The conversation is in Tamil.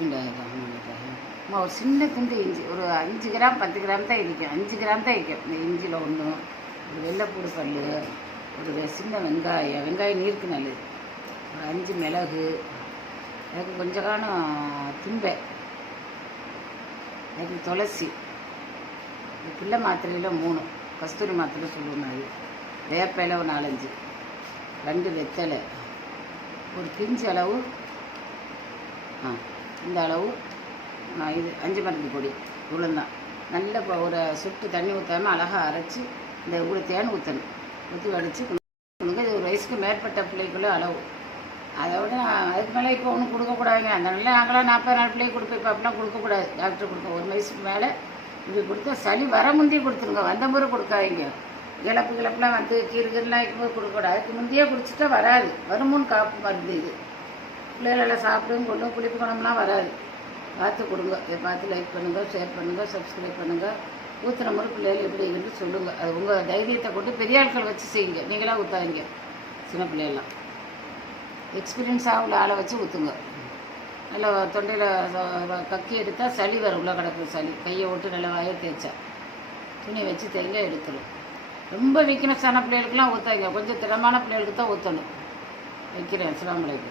அம்மா ஒரு சின்ன துண்டு இஞ்சி ஒரு அஞ்சு கிராம் பத்து கிராம் தான் இடிக்கும். அஞ்சு கிராம் தான் இடிக்கும். இந்த இஞ்சியில் ஒன்று ஒரு வெள்ளைப்பூடு பல் ஒரு சின்ன வெங்காயம் வெங்காயம் நீருக்கு நல்லது. ஒரு அஞ்சு மிளகு அதுக்கு கொஞ்ச காலம் தும்பை அதுக்கு துளசி. இந்த பிள்ளை மாத்திரையில் மூணு. கஸ்தூரி மாத்திரை சொல்லுவோம் அது வேப்பையில் ஒரு நாலஞ்சு. ரெண்டு வெத்தலை. ஒரு பிஞ்சு அளவு ஆ. இந்த அளவு. இது அஞ்சு மருந்து பொடி. உளுந்தான் நல்ல ஒரு சுட்டு தண்ணி ஊற்றாமல் அழகாக அரைச்சி இந்த இவ்வளோ தேன் ஊற்றணும் ஊற்றி வடித்து கொடுங்க இது ஒரு வயசுக்கு மேற்பட்ட பிள்ளைக்குள்ள அளவு. அதை விட அதுக்கு மேலே இப்போ ஒன்றும் கொடுக்கக்கூடாதுங்க. அந்த நாளில் நாங்களாம் நாற்பது நாள் பிள்ளைக்கு கொடுப்போம். இப்போ அப்படிலாம் கொடுக்கக்கூடாது. டாக்டர் கொடுக்க ஒரு வயசுக்கு மேலே இப்படி கொடுத்தா சளி வர முந்தி கொடுத்துருங்க. வந்த முறை கொடுக்காதீங்க. இழப்பு கிளப்புலாம் வந்து கீறு இருக்கும்போது கொடுக்கக்கூடாது. அதுக்கு முந்தையே குடிச்சிட்டா வராது. வருமுன் காப்பு மருந்து இது. பிள்ளைகளெல்லாம் சாப்பிடும் கொள்ளும் குளிப்பு குணம்லாம் வராது. பார்த்து கொடுங்க. இதை பார்த்து லைக் பண்ணுங்கள் ஷேர் பண்ணுங்கள் சப்ஸ்கிரைப் பண்ணுங்கள் ஊற்றுற முறை பிள்ளைகள் எப்படி இருந்து சொல்லுங்கள் அது உங்கள் தைரியத்தை கொண்டு பெரிய ஆட்கள் வச்சு செய்யுங்க. நீங்களாக ஊற்றாதீங்க சின்ன பிள்ளைகள்லாம். எக்ஸ்பீரியன்ஸ் உள்ள ஆளை வச்சு ஊற்றுங்க நல்லா தொண்டையில் கக்கி எடுத்தால் சளி வரும். உள்ள கிடக்குற சளி. கையை விட்டு நல்லா வாயை தேய்ச்சா. துணி வச்சு தேங்க எடுத்துடும் ரொம்ப வீக்னஸான பிள்ளைகளுக்குலாம் ஊற்றாங்க கொஞ்சம் திடமான பிள்ளைகளுக்கு தான் ஊற்றணும் வைக்கிறேன். சிவாமலைக்கு